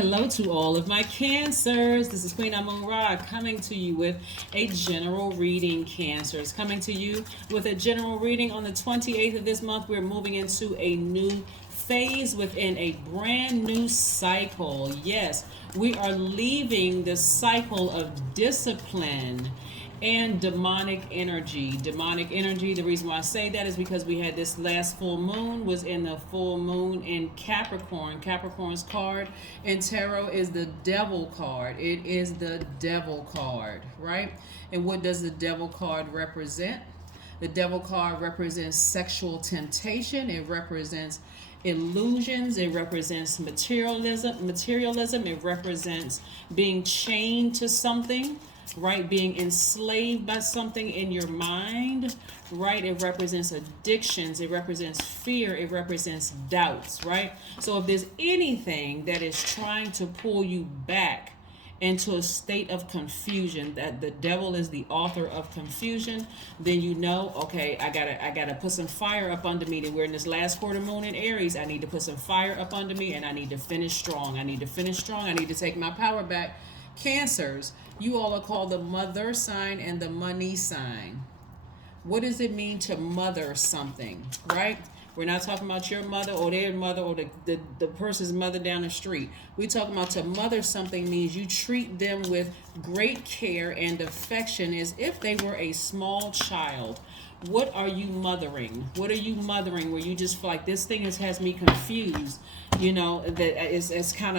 Hello to all of my Cancers. This is Queen Amun Ra coming to you with a general reading, Cancers. Coming to you with a general reading on the 28th of this month. We're moving into a new phase within a brand new cycle. Yes, we are leaving the cycle of discipline and demonic energy. Demonic energy, the reason why I say that is because we had this last full moon was in the full moon in Capricorn. Capricorn's card in tarot is the devil card. It is the devil card, right? And what does the devil card represent? The devil card represents sexual temptation. It represents illusions. It represents materialism. It represents being chained to something, right? Being enslaved by something in your mind, right? It represents addictions. It represents fear. It represents doubts, right? So if there's anything that is trying to pull you back into a state of confusion, that the devil is the author of confusion, then you know, okay, I gotta put some fire up under me. That we're in this last quarter moon in Aries. I need to put some fire up under me, and I need to finish strong. I need to take my power back. Cancers, you all are called the mother sign and the money sign. What does it mean to mother something, right? We're not talking about your mother or their mother or the person's mother down the street. We're talking about to mother something means you treat them with great care and affection as if they were a small child. What are you mothering? What are you mothering where you just feel like this thing has me confused? You know, that it's kind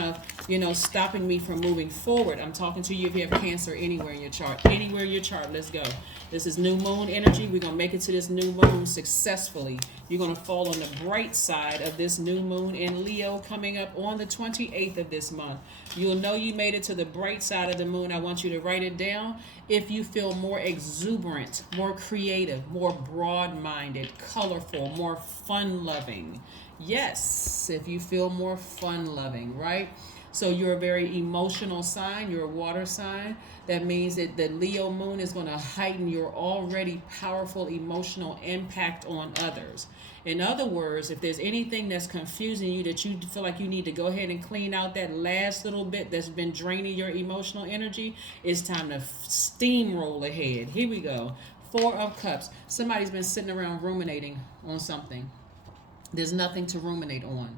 of, you know, stopping me from moving forward. I'm talking to you if you have Cancer anywhere in your chart. Anywhere in your chart, let's go. This is new moon energy. We're going to make it to this new moon successfully. You're going to fall on the bright side of this new moon in Leo coming up on the 28th of this month. You'll know you made it to the bright side of the moon. I want you to write it down. If you feel more exuberant, more creative, more broad-minded, colorful, more fun-loving. Yes, if you feel more fun-loving, right? So you're a very emotional sign. You're a water sign. That means that the Leo moon is going to heighten your already powerful emotional impact on others. In other words, if there's anything that's confusing you that you feel like you need to go ahead and clean out that last little bit that's been draining your emotional energy, it's time to steamroll ahead. Here we go. 4 of Cups. Somebody's been sitting around ruminating on something. There's nothing to ruminate on.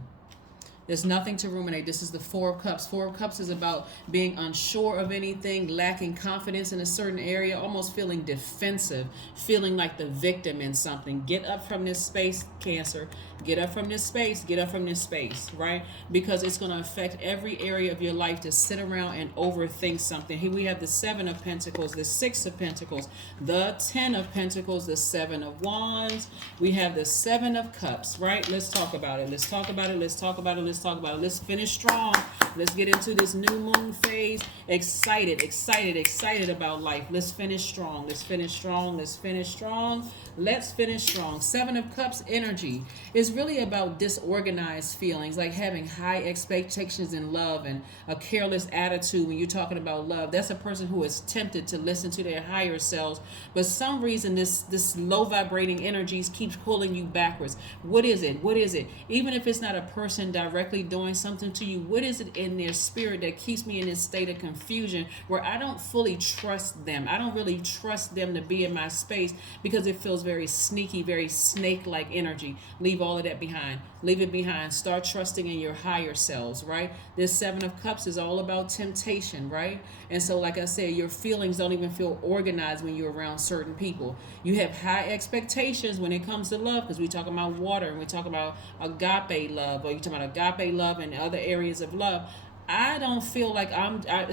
There's nothing to ruminate. This is the 4 of Cups. 4 of Cups is about being unsure of anything, lacking confidence in a certain area, almost feeling defensive, feeling like the victim in something. Get up from this space, Cancer. Get up from this space. Get up from this space, right? Because it's going to affect every area of your life to sit around and overthink something. Here we have the 7 of Pentacles, the 6 of Pentacles, the 10 of Pentacles, the 7 of Wands. We have the 7 of Cups, right? Let's talk about it. Let's talk about it. Let's talk about it. Let's talk about it. Let's finish strong. Let's get into this new moon phase. Excited about life. Let's finish strong. Let's finish strong. Let's finish strong. Let's finish strong. 7 of Cups energy is really about disorganized feelings, like having high expectations in love and a careless attitude when you're talking about love. That's a person who is tempted to listen to their higher selves, but some reason this low vibrating energies keeps pulling you backwards. What is it? What is it? Even if it's not a person directly doing something to you, what is it in their spirit that keeps me in this state of confusion where I don't fully trust them? I don't really trust them to be in my space because it feels very sneaky, very snake-like energy. Leave all of that behind. Leave it behind. Start trusting in your higher selves, right? This 7 of Cups is all about temptation, right? And so, like I said, your feelings don't even feel organized when you're around certain people. You have high expectations when it comes to love because we talk about water and we talk about agape love, or you talk about agape love and other areas of love. I don't feel like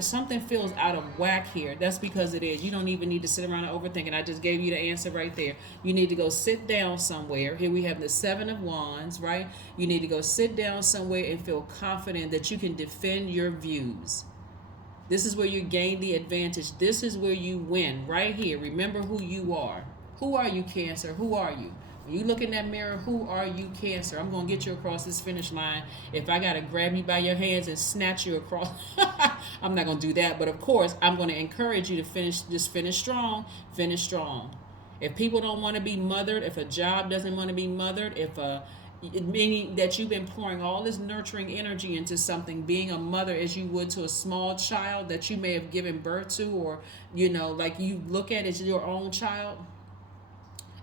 something feels out of whack here. That's because it is. You don't even need to sit around and overthink it. I just gave you the answer right there. You need to go sit down somewhere. Here we have the 7 of Wands, right? You need to go sit down somewhere and feel confident that you can defend your views. This is where you gain the advantage. This is where you win, right here. Remember who you are. Who are you, Cancer? Who are you? When you look in that mirror, who are you, Cancer? I'm going to get you across this finish line. If I got to grab you by your hands and snatch you across, I'm not going to do that. But of course, I'm going to encourage you to finish strong, finish strong. If people don't want to be mothered, if a job doesn't want to be mothered, if meaning that you've been pouring all this nurturing energy into something, being a mother as you would to a small child that you may have given birth to, or like you look at as your own child,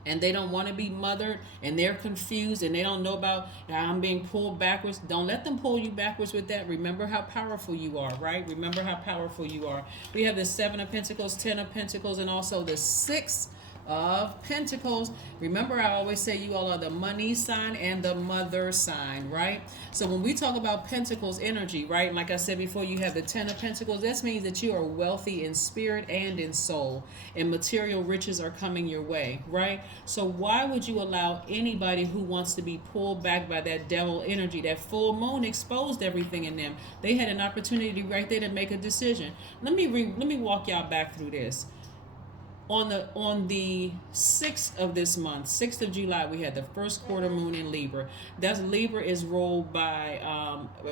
and they don't want to be mothered, and they're confused, and they don't know about I'm being pulled backwards. Don't let them pull you backwards with that. Remember how powerful you are, right? Remember how powerful you are. We have the 7 of Pentacles, 10 of Pentacles, and also the 6 of Pentacles. Remember, I always say you all are the money sign and the mother sign, right? So when we talk about Pentacles energy, right, like I said before, you have the 10 of Pentacles. That means that you are wealthy in spirit and in soul, and material riches are coming your way, right? So why would you allow anybody who wants to be pulled back by that devil energy? That full moon exposed everything in them. They had an opportunity right there to make a decision. Let me walk y'all back through this. On the 6th of this month, 6th of July, we had the first quarter moon in Libra. That's Libra is ruled by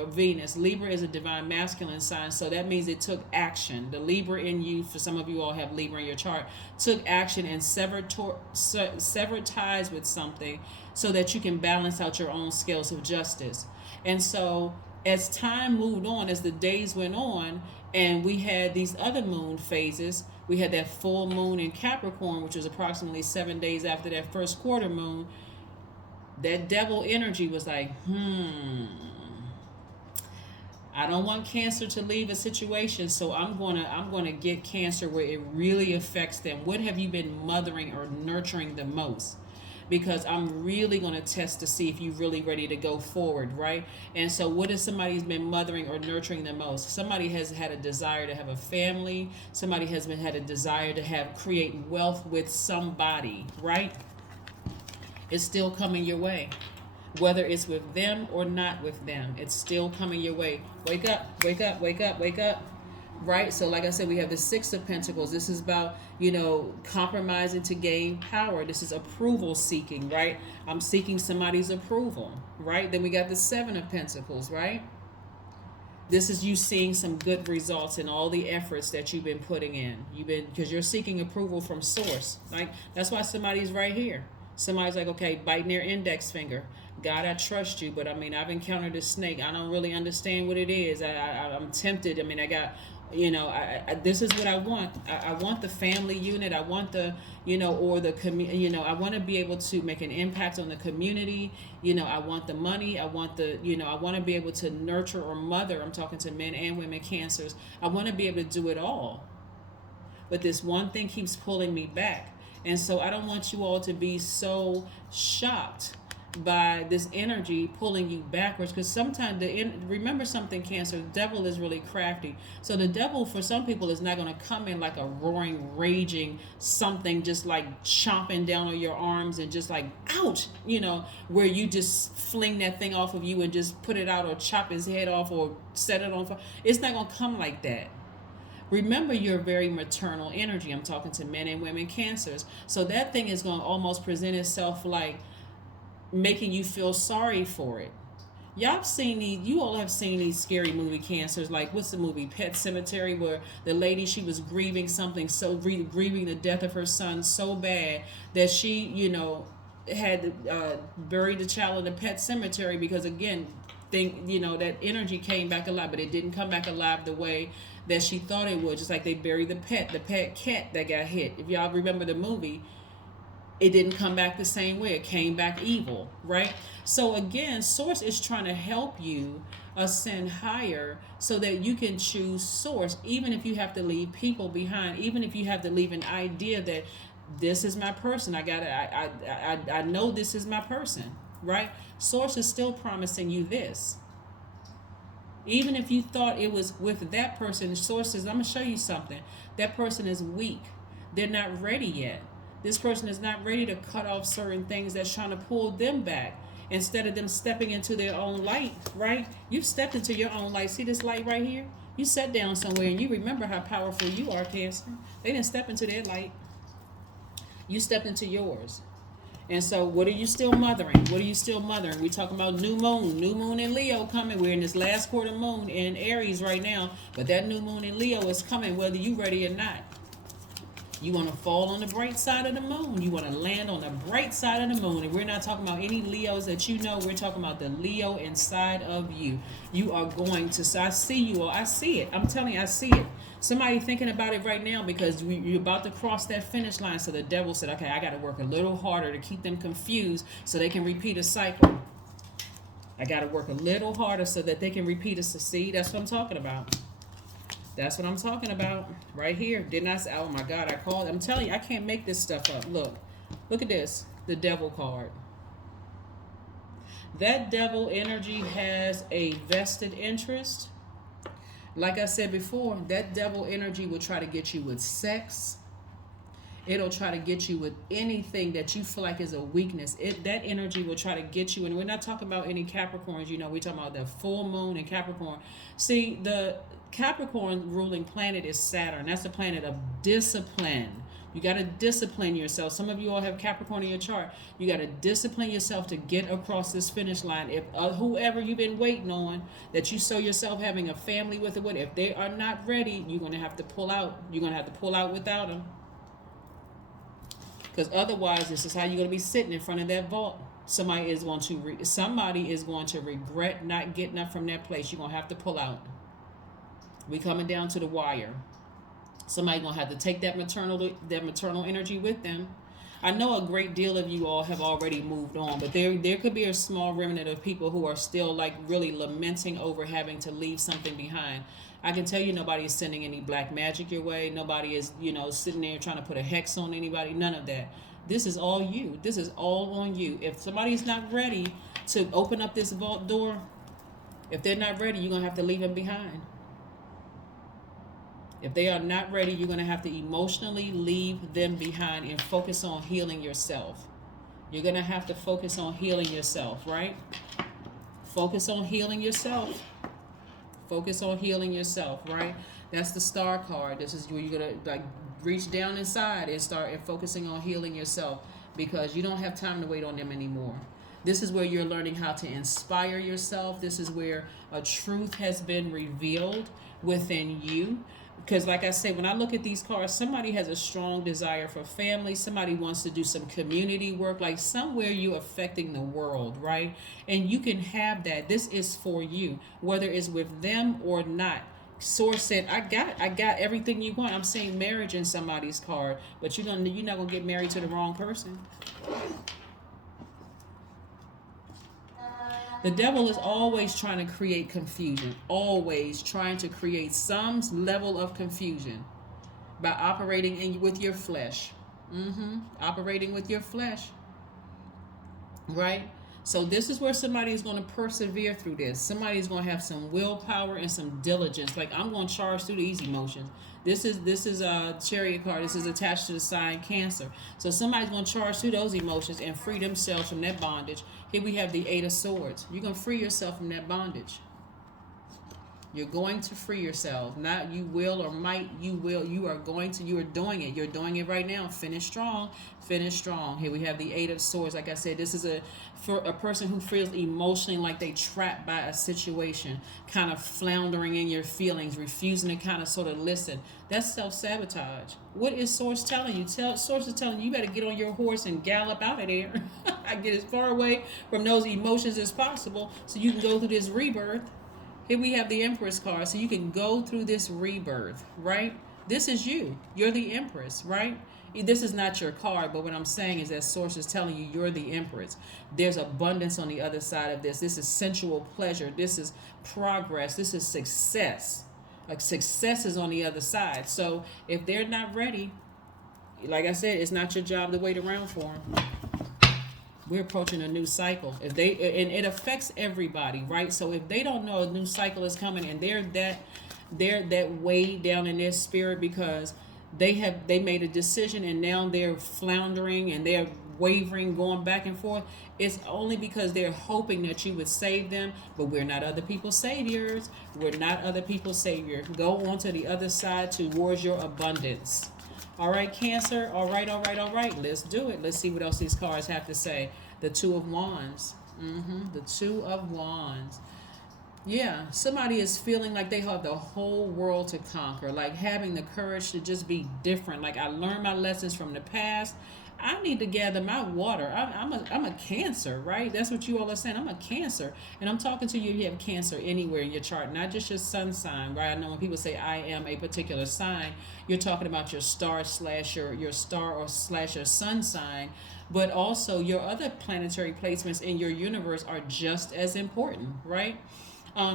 Venus. Libra is a divine masculine sign, so that means it took action. The Libra in you, for some of you all have Libra in your chart, took action and severed ties with something so that you can balance out your own scales of justice. And so as time moved on, as the days went on, and we had these other moon phases, we had that full moon in Capricorn, which was approximately 7 days after that first quarter moon. That devil energy was like, I don't want Cancer to leave a situation, so I'm gonna get Cancer where it really affects them. What have you been mothering or nurturing the most? Because I'm really going to test to see if you're really ready to go forward, right? And so what has somebody's been mothering or nurturing the most? Somebody has had a desire to have a family. Somebody has had a desire to create wealth with somebody, right? It's still coming your way. Whether it's with them or not with them, it's still coming your way. Wake up, wake up, wake up, wake up. Right? So like I said, we have the 6 of Pentacles. This is about, compromising to gain power. This is approval seeking, right? I'm seeking somebody's approval, right? Then we got the 7 of Pentacles, right? This is you seeing some good results in all the efforts that you've been putting in. Because you're seeking approval from source. Like, that's why somebody's right here. Somebody's like, okay, biting their index finger. God, I trust you, but I've encountered a snake. I don't really understand what it is. I'm tempted. I got, this is what I want. I want the family unit. I want the, or the I want to be able to make an impact on the community. I want the money. I want the, I want to be able to nurture or mother. I'm talking to men and women Cancers. I want to be able to do it all. But this one thing keeps pulling me back. And so I don't want you all to be so shocked by this energy pulling you backwards, because sometimes remember something, Cancer, the devil is really crafty. So the devil for some people is not going to come in like a roaring, raging something, just like chomping down on your arms and just like ouch, where you just fling that thing off of you and just put it out, or chop his head off, or set it on fire. It's not going to come like that. Remember, you're very maternal energy. I'm talking to men and women Cancers. So that thing is going to almost present itself like making you feel sorry for it. You all have seen these scary movie Cancers, like what's the movie Pet Cemetery, where the lady, she was grieving something, grieving the death of her son so bad that she had buried the child in the pet cemetery, because again, that energy came back alive, but it didn't come back alive the way that she thought it would. Just like they buried the pet cat that got hit. If y'all remember the movie, it didn't come back the same way. It came back evil, right? So again, Source is trying to help you ascend higher so that you can choose Source, even if you have to leave people behind, even if you have to leave an idea that this is my person. I know this is my person, right? Source is still promising you this. Even if you thought it was with that person, Source says, I'm going to show you something. That person is weak. They're not ready yet. This person is not ready to cut off certain things that's trying to pull them back. Instead of them stepping into their own light, right? You've stepped into your own light. See this light right here? You sat down somewhere and you remember how powerful you are, Cancer. They didn't step into their light. You stepped into yours. And so what are you still mothering? What are you still mothering? We're talking about new moon in Leo coming. We're in this last quarter moon in Aries right now, but that new moon in Leo is coming whether you ready or not. You want to fall on the bright side of the moon. You want to land on the bright side of the moon. And we're not talking about any Leos that you know. We're talking about the Leo inside of you. You are going to, so I see you all. I see it. I'm telling you, I see it. Somebody thinking about it right now because you're about to cross that finish line. So the devil said, okay, I got to work a little harder to keep them confused so they can repeat a cycle. I got to work a little harder so that they can repeat a, see, that's what I'm talking about. That's what I'm talking about right here. Didn't I say, oh my God, I called. I'm telling you, I can't make this stuff up. Look at this, the devil card. That devil energy has a vested interest. Like I said before, that devil energy will try to get you with sex. It'll try to get you with anything that you feel like is a weakness. That energy will try to get you. And we're not talking about any Capricorns. You know, we're talking about the full moon in Capricorn. See, the Capricorn ruling planet is Saturn. That's the planet of discipline. You got to discipline yourself. Some of you all have Capricorn in your chart. You got to discipline yourself to get across this finish line. If whoever you've been waiting on, that you saw yourself having a family with, or if they are not ready, you're going to have to pull out. You're going to have to pull out without them. Because otherwise, this is how you're going to be sitting in front of that vault. Somebody is going to regret not getting up from that place. You're going to have to pull out. We coming down to the wire. Somebody's going to have to take that maternal energy with them. I know a great deal of you all have already moved on, but there could be a small remnant of people who are still like really lamenting over having to leave something behind. I can tell you nobody is sending any black magic your way. Nobody is, sitting there trying to put a hex on anybody. None of that. This is all you. This is all on you. If somebody's not ready to open up this vault door, if they're not ready, you're going to have to leave them behind. If they are not ready, you're going to have to emotionally leave them behind and focus on healing yourself. You're going to have to focus on healing yourself, right? Focus on healing yourself. Focus on healing yourself, right? That's the star card. This is where you're going to reach down inside and start focusing on healing yourself, because you don't have time to wait on them anymore. This is where you're learning how to inspire yourself. This is where a truth has been revealed within you. Because like I said, when I look at these cards, somebody has a strong desire for family. Somebody wants to do some community work, like somewhere you're affecting the world, right? And you can have that. This is for you, whether it's with them or not. Source said, I got everything you want. I'm seeing marriage in somebody's card, but you're not going to get married to the wrong person. The devil is always trying to create confusion, always trying to create some level of confusion by operating with your flesh. Operating with your flesh, right? So this is where somebody is going to persevere through this. Somebody is going to have some willpower and some diligence. Like, I'm going to charge through these emotions. This is a Chariot card. This is attached to the sign Cancer. So somebody's going to charge through those emotions and free themselves from that bondage. Here we have the Eight of Swords. You're going to free yourself from that bondage. You're going to free yourself. Not you will or might, you will. You are doing it. You're doing it right now. Finish strong. Finish strong. Here we have the Eight of Swords. Like I said, this is for a person who feels emotionally like they trapped by a situation, kind of floundering in your feelings, refusing to kind of sort of listen. That's self-sabotage. What is Source telling you? Source is telling you better get on your horse and gallop out of there. Get as far away from those emotions as possible so you can go through this rebirth. Here we have the Empress card, so you can go through this rebirth, right? This is you. You're the Empress, right? This is not your card, but what I'm saying is that Source is telling you you're the Empress. There's abundance on the other side of this. This is sensual pleasure. This is progress. This is success. Like, success is on the other side. So if they're not ready, like I said, it's not your job to wait around for them. We're approaching a new cycle. And it affects everybody, right? So if they don't know a new cycle is coming and they're that way down in their spirit because they made a decision and now they're floundering and they're wavering, going back and forth, it's only because they're hoping that you would save them. But we're not other people's saviors. We're not other people's savior. Go on to the other side towards your abundance. All right, Cancer. All right. Let's do it. Let's see what else these cards have to say. The Two of Wands. The Two of Wands. Yeah, somebody is feeling like they have the whole world to conquer, like having the courage to just be different. Like, I learned my lessons from the past. I need to gather my water. I'm a Cancer, right? That's what you all are saying. I'm a Cancer, and I'm talking to you. You have Cancer anywhere in your chart, not just your sun sign, right? I know when people say I am a particular sign, you're talking about your star slash your star or slash your sun sign, but also your other planetary placements in your universe are just as important, right?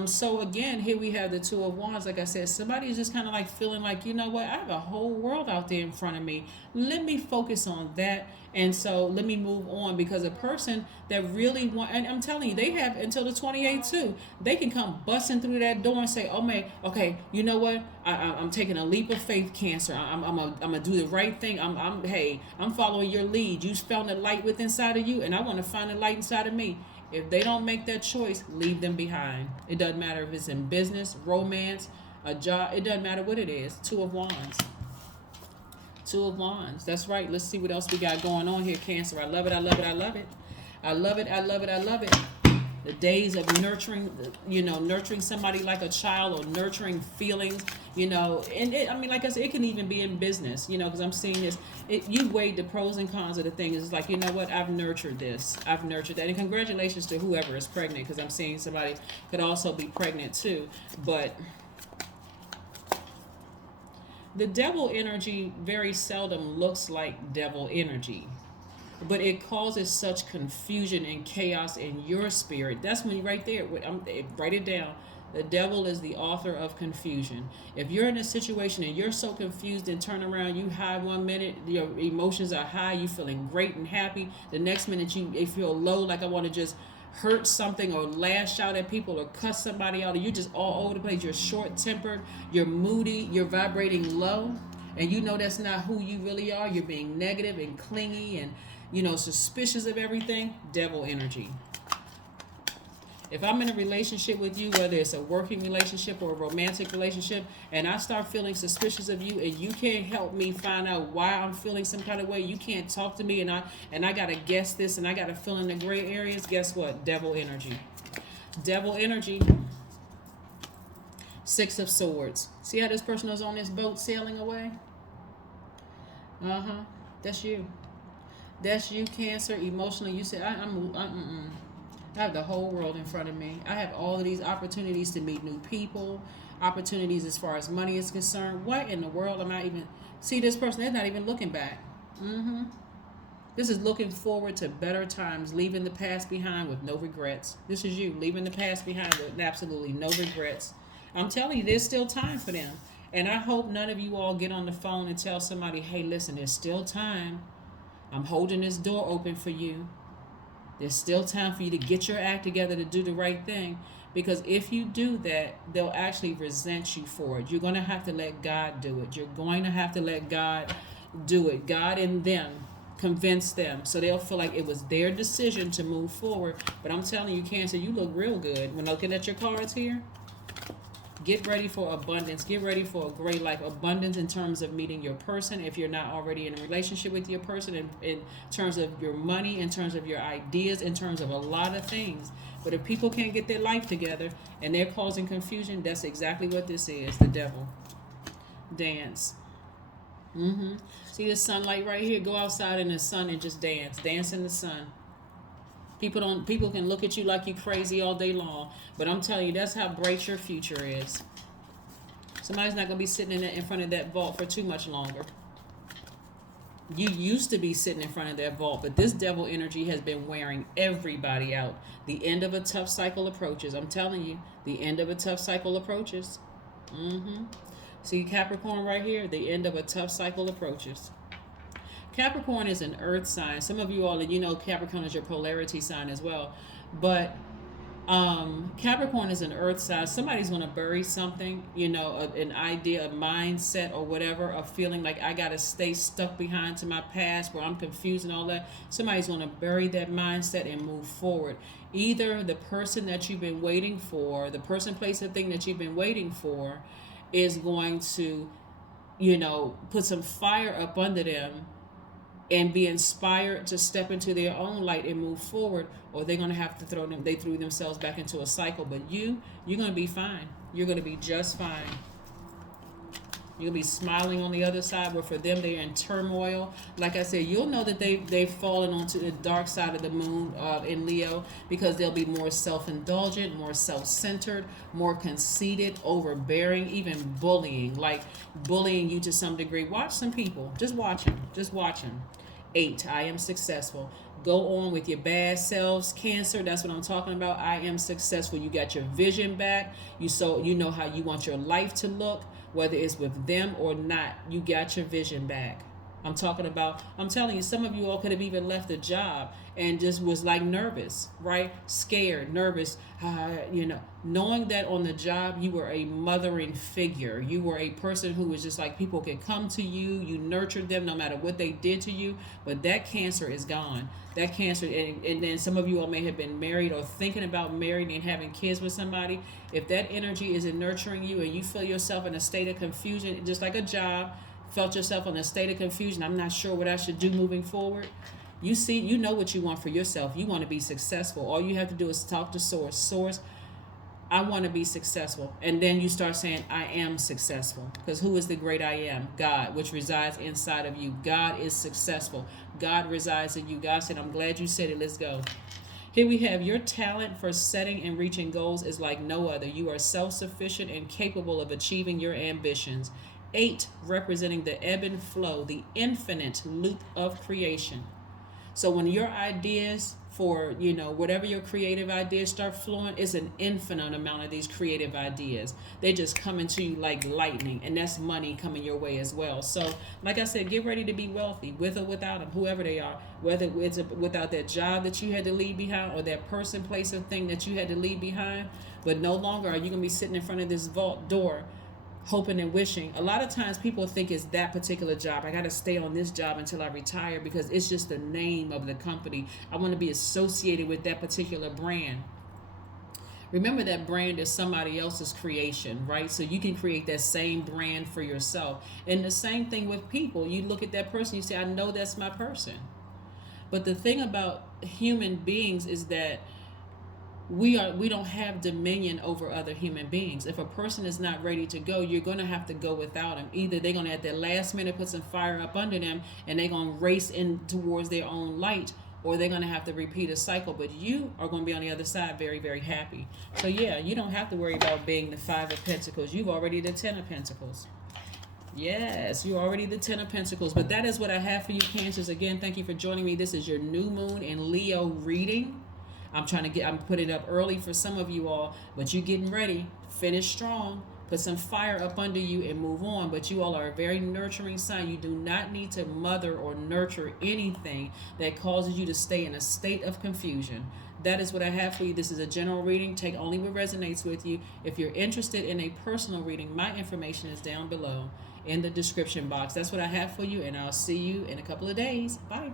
So again, here we have the Two of Wands. Like I said, somebody is just kind of like feeling like, you know what, I have a whole world out there in front of me. Let me focus on that. And so let me move on, because a person that really want, and I'm telling you, they have until the 28th too. They can come busting through that door and say, oh man, okay, you know what? I'm taking a leap of faith, Cancer. I'm gonna do the right thing. Hey, I'm following your lead. You found the light within inside of you, and I want to find the light inside of me. If they don't make that choice, leave them behind. It doesn't matter if it's in business, romance, a job. It doesn't matter what it is. Two of Wands. Two of Wands. That's right. Let's see what else we got going on here, Cancer. I love it. I love it. I love it. I love it. I love it. I love it. The days of nurturing, nurturing somebody like a child, or nurturing feelings, and I mean, like I said, it can even be in business, because I'm seeing this. You weigh the pros and cons of the thing. It's like, you know what, I've nurtured this, I've nurtured that, and congratulations to whoever is pregnant, because I'm seeing somebody could also be pregnant too. But the devil energy very seldom looks like devil energy, but it causes such confusion and chaos in your spirit. That's when you right there. Write it down. The devil is the author of confusion. If you're in a situation and you're so confused and turn around, you high one minute, your emotions are high, you feeling great and happy. The next minute you feel low, like I want to just hurt something or lash out at people or cuss somebody out, or you're just all over the place. You're short tempered, you're moody, you're vibrating low, and you know that's not who you really are. You're being negative and clingy and suspicious of everything. Devil energy. If I'm in a relationship with you, whether it's a working relationship or a romantic relationship, and I start feeling suspicious of you, and you can't help me find out why I'm feeling some kind of way, you can't talk to me, and I gotta guess this, and I gotta fill in the gray areas. Guess what? Devil energy. Devil energy. Six of Swords. See how this person is on this boat sailing away? That's you. That's you, Cancer. Emotionally, you said, I have the whole world in front of me. I have all of these opportunities to meet new people, opportunities as far as money is concerned. What in the world am I even... See, this person, they're not even looking back. This is looking forward to better times, leaving the past behind with no regrets. This is you, leaving the past behind with absolutely no regrets. I'm telling you, there's still time for them. And I hope none of you all get on the phone and tell somebody, hey, listen, there's still time. I'm holding this door open for you. There's still time for you to get your act together to do the right thing. Because if you do that, they'll actually resent you for it. You're going to have to let God do it. You're going to have to let God do it. God and them. Convince them. So they'll feel like it was their decision to move forward. But I'm telling you, Cancer, you look real good. When looking at your cards here, get ready for abundance. Get ready for a great life. Abundance in terms of meeting your person, if you're not already in a relationship with your person, in terms of your money, in terms of your ideas, in terms of a lot of things. But if people can't get their life together and they're causing confusion, that's exactly what this is. The devil. Dance. See the sunlight right here? Go outside in the sun and just dance. Dance in the sun. People can look at you like you crazy all day long, but I'm telling you, that's how bright your future is. Somebody's not going to be sitting in front of that vault for too much longer. You used to be sitting in front of that vault, but this devil energy has been wearing everybody out. The end of a tough cycle approaches. I'm telling you, the end of a tough cycle approaches. See Capricorn right here? The end of a tough cycle approaches. Capricorn is an earth sign. Some of you all, Capricorn is your polarity sign as well. But Capricorn is an earth sign. Somebody's going to bury something, an idea, a mindset or whatever, a feeling like I got to stay stuck behind to my past where I'm confused and all that. Somebody's going to bury that mindset and move forward. Either the person that you've been waiting for, the person, place, and thing that you've been waiting for is going to, put some fire up under them and be inspired to step into their own light and move forward, or they're going to have to they threw themselves back into a cycle. But you're going to be fine. You're going to be just fine. You'll be smiling on the other side, but for them, they're in turmoil. Like I said, you'll know that they've fallen onto the dark side of the moon in Leo, because they'll be more self-indulgent, more self-centered, more conceited, overbearing, even bullying, like bullying you to some degree. Watch some people. Just watch them. Just watch them. 8, I am successful. Go on with your bad selves, Cancer. That's what I'm talking about. I am successful. You got your vision back. You know how you want your life to look, whether it's with them or not. You got your vision back. I'm telling you, some of you all could have even left a job and just was like nervous, right? Scared, nervous, knowing that on the job you were a mothering figure. You were a person who was just like, people could come to you, you nurtured them no matter what they did to you, but that Cancer is gone. That Cancer, and then some of you all may have been married or thinking about marrying and having kids with somebody. If that energy isn't nurturing you and you feel yourself in a state of confusion, just like a job, felt yourself in a state of confusion, I'm not sure what I should do moving forward. You know what you want for yourself. You want to be successful. All you have to do is talk to Source. Source, I want to be successful. And then you start saying, I am successful. Because who is the great I am? God, which resides inside of you. God is successful. God resides in you. God said, I'm glad you said it. Let's go. Here we have, your talent for setting and reaching goals is like no other. You are self-sufficient and capable of achieving your ambitions. 8, representing the ebb and flow, the infinite loop of creation. So when your ideas for, whatever your creative ideas start flowing, it's an infinite amount of these creative ideas. They just come into you like lightning, and that's money coming your way as well. So like I said, get ready to be wealthy, with or without them, whoever they are, whether it's without that job that you had to leave behind, or that person, place, or thing that you had to leave behind. But no longer are you going to be sitting in front of this vault door hoping and wishing. A lot of times people think it's that particular job. I got to stay on this job until I retire because it's just the name of the company. I want to be associated with that particular brand. Remember, that brand is somebody else's creation, right? So you can create that same brand for yourself. And the same thing with people. You look at that person, you say, I know that's my person. But the thing about human beings is that we don't have dominion over other human beings. If a person is not ready to go, you're going to have to go without them. Either they're going to at the last minute put some fire up under them and they're going to race in towards their own light, or they're going to have to repeat a cycle. But you are going to be on the other side very, very happy. So yeah, you don't have to worry about being the 5 of Pentacles. You've already the 10 of Pentacles. Yes, you're already the 10 of Pentacles. But that is what I have for you, Cancers. Again, thank you for joining me. This is your new moon in Leo reading. I'm putting it up early for some of you all, but you're getting ready. Finish strong. Put some fire up under you and move on. But you all are a very nurturing sign. You do not need to mother or nurture anything that causes you to stay in a state of confusion. That is what I have for you. This is a general reading. Take only what resonates with you. If you're interested in a personal reading, my information is down below in the description box. That's what I have for you, and I'll see you in a couple of days. Bye.